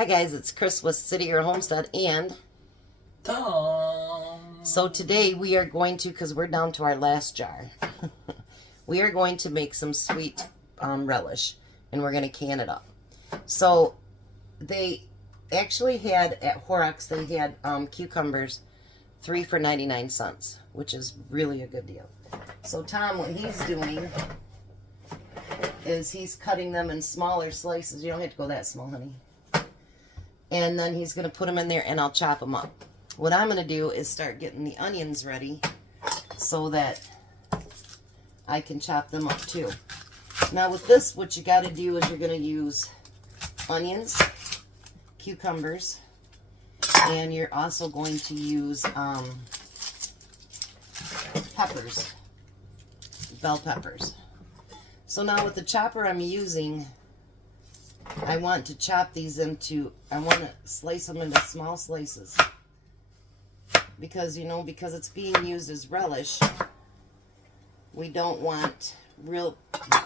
Hi guys, it's Chris with City or Homestead and Tom. So today we are going to, because we're down to our last jar, we are going to make some sweet relish, and we're going to can it up. So they actually had, at Horrocks, they had cucumbers 3 for 99 cents, which is really a good deal. So Tom, what he's doing is he's cutting them in smaller slices. You don't have to go that small, honey. And then he's going to put them in there and I'll chop them up. What I'm going to do is start getting the onions ready so that I can chop them up too. Now with this, what you got to do is you're going to use onions, cucumbers, and you're also going to use peppers, bell peppers. So now with the chopper I'm using, I want to chop these into, I want to slice them into small slices. Because, you know, because it's being used as relish, we don't want real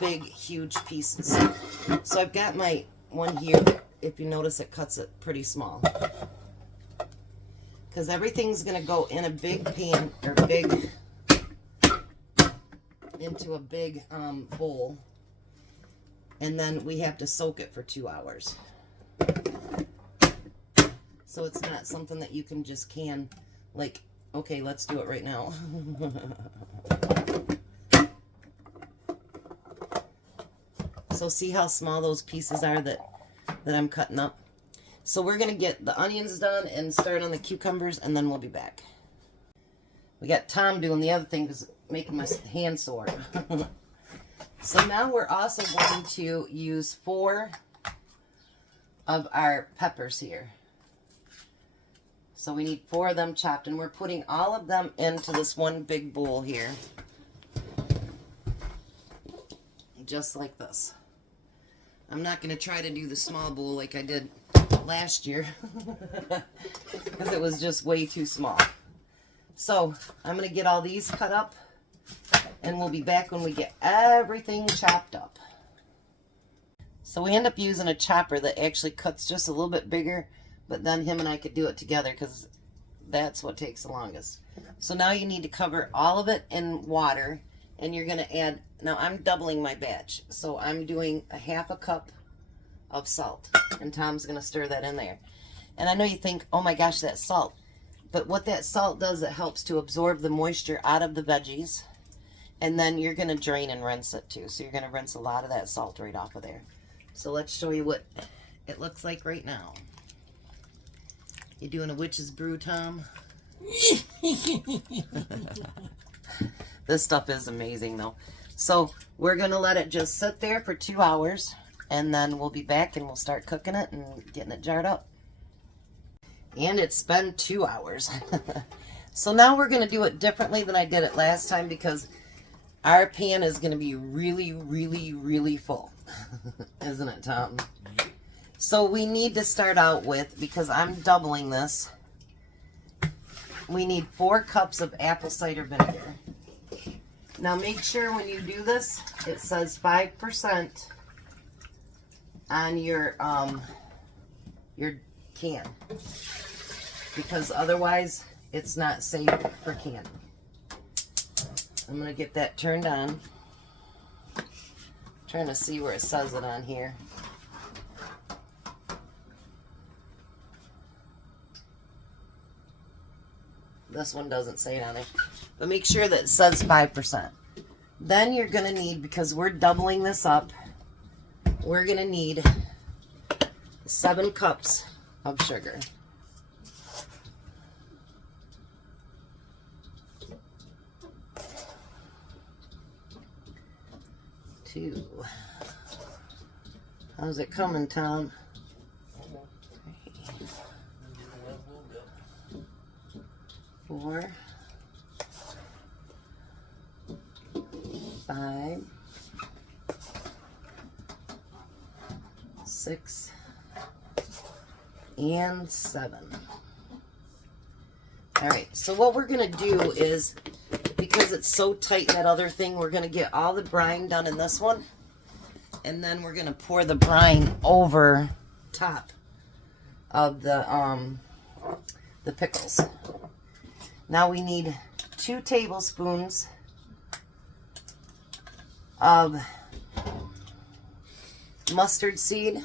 big, huge pieces. So I've got my one here, if you notice it cuts it pretty small. Because everything's going to go in a big pan, or big, into a big bowl. And then we have to soak it for 2 hours. So it's not something that you can just can, like, okay, let's do it right now. So see how small those pieces are that I'm cutting up? So we're going to get the onions done and start on the cucumbers, and then we'll be back. We got Tom doing the other thing because making my hand sore. So now we're also going to use 4 of our peppers here. So we need 4 of them chopped, and we're putting all of them into this one big bowl here. Just like this. I'm not going to try to do the small bowl like I did last year because it was just way too small. So I'm going to get all these cut up. And we'll be back when we get everything chopped up. So we end up using a chopper that actually cuts just a little bit bigger, but then him and I could do it together because that's what takes the longest. So now you need to cover all of it in water, and you're going to add, now I'm doubling my batch. So I'm doing a 1/2 cup of salt, and Tom's going to stir that in there. And I know you think, oh my gosh, that's salt. But what that salt does, it helps to absorb the moisture out of the veggies. And then you're going to drain and rinse it too. So you're going to rinse a lot of that salt right off of there. So let's show you what it looks like right now. You doing a witch's brew, Tom? This stuff is amazing though. So we're going to let it just sit there for 2 hours. And then we'll be back and we'll start cooking it and getting it jarred up. And it's been 2 hours. So now we're going to do it differently than I did it last time because our pan is going to be really, really, really full. Isn't it, Tom? So we need to start out with, because I'm doubling this, we need 4 cups of apple cider vinegar. Now make sure when you do this, it says 5% on your can. Because otherwise, it's not safe for canning. I'm going to get that turned on. Trying to see where it says it on here. This one doesn't say it on there. But make sure that it says 5%. Then you're going to need, because we're doubling this up, we're going to need 7 cups of sugar. 2. How's it coming, Tom? 4, 5, 6, and 7. Alright, so what we're going to do is, because it's so tight in that other thing, we're going to get all the brine done in this one. And then we're going to pour the brine over top of the pickles. Now we need 2 tablespoons of mustard seed.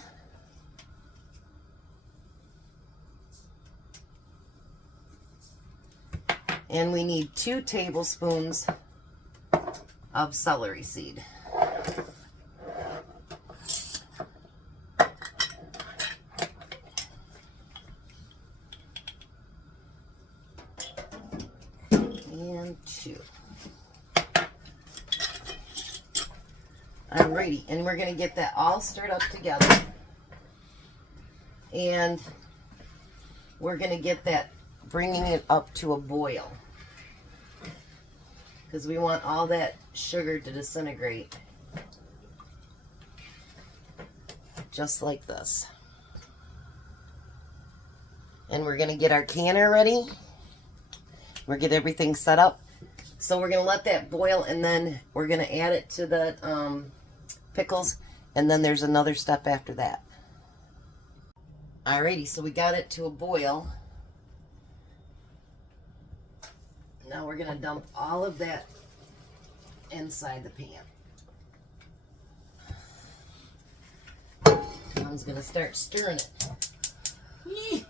And we need 2 tablespoons of celery seed. And 2. Alrighty, and we're going to get that all stirred up together. And we're going to get that, bringing it up to a boil. Because we want all that sugar to disintegrate. Just like this. And we're going to get our canner ready. We're going to get everything set up. So we're going to let that boil, and then we're going to add it to the pickles. And then there's another step after that. Alrighty, so we got it to a boil. Now we're going to dump all of that inside the pan. Mom's going to start stirring it.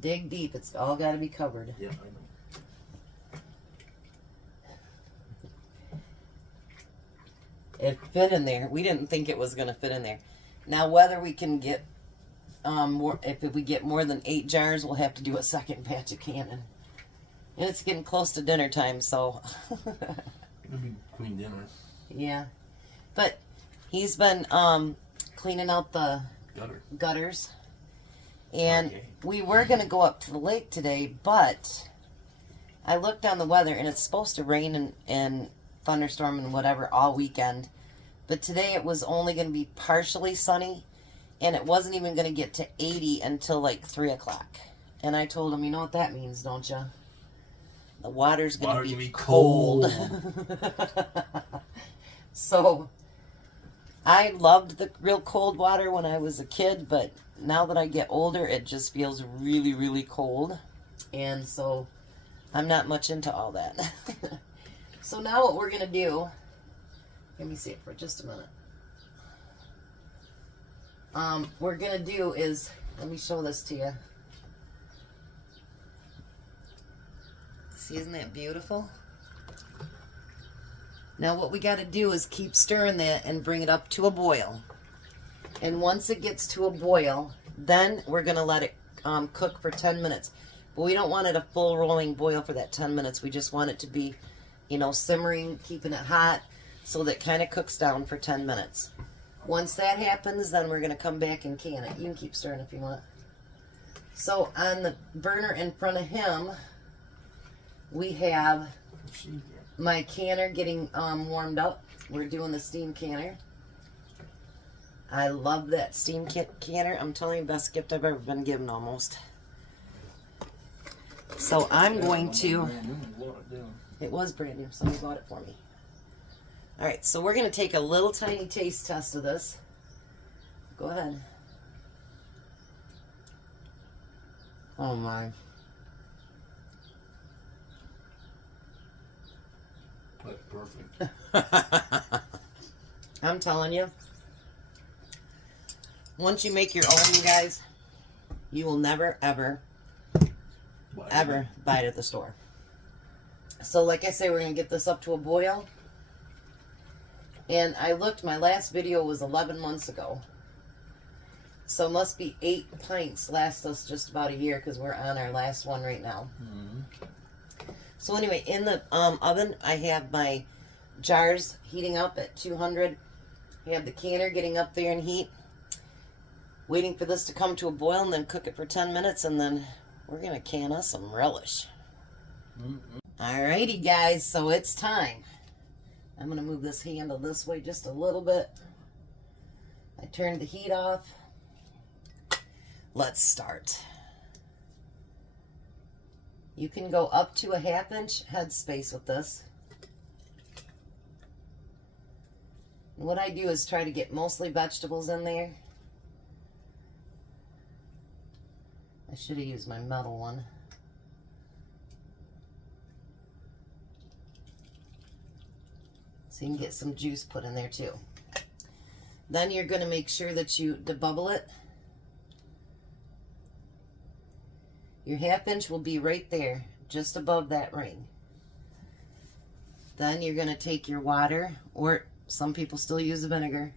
Dig deep. It's all got to be covered. Yeah, I know. It fit in there. We didn't think it was going to fit in there. Now, whether we can get more, if we get more than 8 jars, we'll have to do a second batch of canning. And it's getting close to dinner time, so. It'll be between dinners. Yeah. But he's been cleaning out the gutters. And we were going to go up to the lake today, but I looked on the weather, and it's supposed to rain and thunderstorm and whatever all weekend. But today it was only going to be partially sunny, and it wasn't even going to get to 80 until like 3 o'clock. And I told him, you know what that means, don't you? The water's going to be cold. So, I loved the real cold water when I was a kid, but now that I get older, it just feels really, really cold. And so, I'm not much into all that. So now what we're going to do, let me see it for just a minute. We're going to do is, let me show this to you. See, isn't that beautiful? Now what we got to do is keep stirring that and bring it up to a boil. And once it gets to a boil, then we're going to let it cook for 10 minutes. But we don't want it a full rolling boil for that 10 minutes. We just want it to be, you know, simmering, keeping it hot, so that it kind of cooks down for 10 minutes. Once that happens, then we're going to come back and can it. You can keep stirring if you want. So on the burner in front of him, we have my canner getting warmed up. We're doing the steam canner. I love that steam canner. I'm telling you, best gift I've ever been given almost. So I'm going to... It was brand new. Somebody bought it for me. Alright, so we're going to take a little tiny taste test of this. Go ahead. Oh my. That's perfect. I'm telling you. Once you make your own, you guys, you will never, ever buy it at the store. So like I say, we're going to get this up to a boil. And I looked, my last video was 11 months ago. So it must be 8 pints last us just about a year, because we're on our last one right now. Mm-hmm. So anyway, in the oven, I have my jars heating up at 200. I have the canner getting up there in heat. Waiting for this to come to a boil and then cook it for 10 minutes, and then we're going to can us some relish. Mm-hmm. Alrighty guys, so it's time. I'm going to move this handle this way just a little bit. I turned the heat off. Let's start. You can go up to a 1/2 inch headspace with this. And what I do is try to get mostly vegetables in there. I should have used my metal one. So you can get some juice put in there too. Then you're going to make sure that you debubble it. Your 1/2 inch will be right there, just above that ring. Then you're going to take your water, or some people still use the vinegar,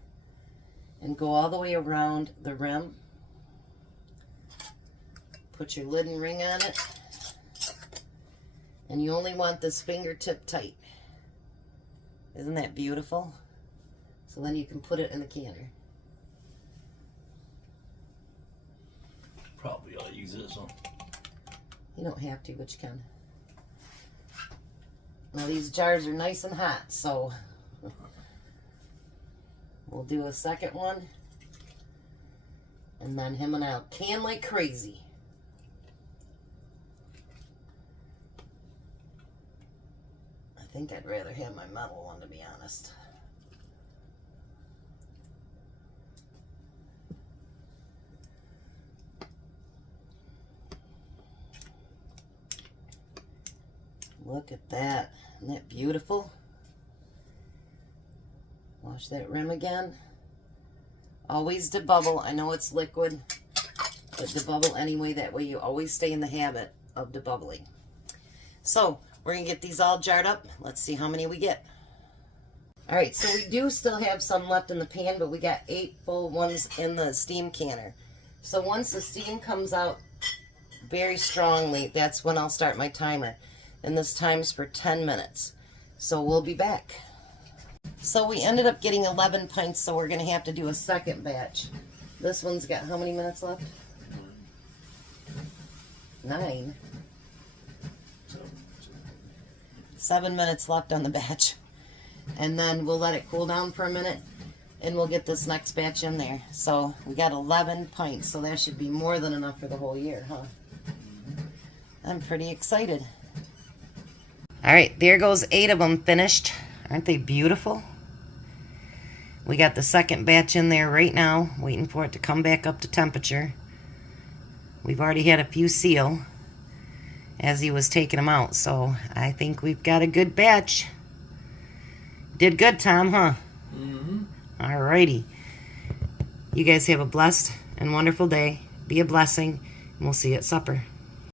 and go all the way around the rim. Put your lid and ring on it. And you only want this fingertip tight. Isn't that beautiful? So then you can put it in the canner. Probably ought to use this one. You don't have to, but you can. Now these jars are nice and hot, so we'll do a second one. And then him and I'll can like crazy. I think I'd rather have my metal one, to be honest. Look at that. Isn't that beautiful? Wash that rim again. Always debubble. I know it's liquid, but debubble anyway. That way you always stay in the habit of debubbling. So we're going to get these all jarred up. Let's see how many we get. Alright, so we do still have some left in the pan, but we got 8 full ones in the steam canner. So once the steam comes out very strongly, that's when I'll start my timer. And this time's for 10 minutes. So we'll be back. So we ended up getting 11 pints, so we're going to have to do a second batch. This one's got how many minutes left? 9. 7 minutes left on the batch. And then we'll let it cool down for a minute, and we'll get this next batch in there. So we got 11 pints, so that should be more than enough for the whole year, huh? I'm pretty excited. Alright, there goes 8 of them finished. Aren't they beautiful? We got the second batch in there right now, waiting for it to come back up to temperature. We've already had a few seal as he was taking them out, so I think we've got a good batch. Did good, Tom, huh? Mm-hmm. Alrighty. You guys have a blessed and wonderful day. Be a blessing, and we'll see you at supper.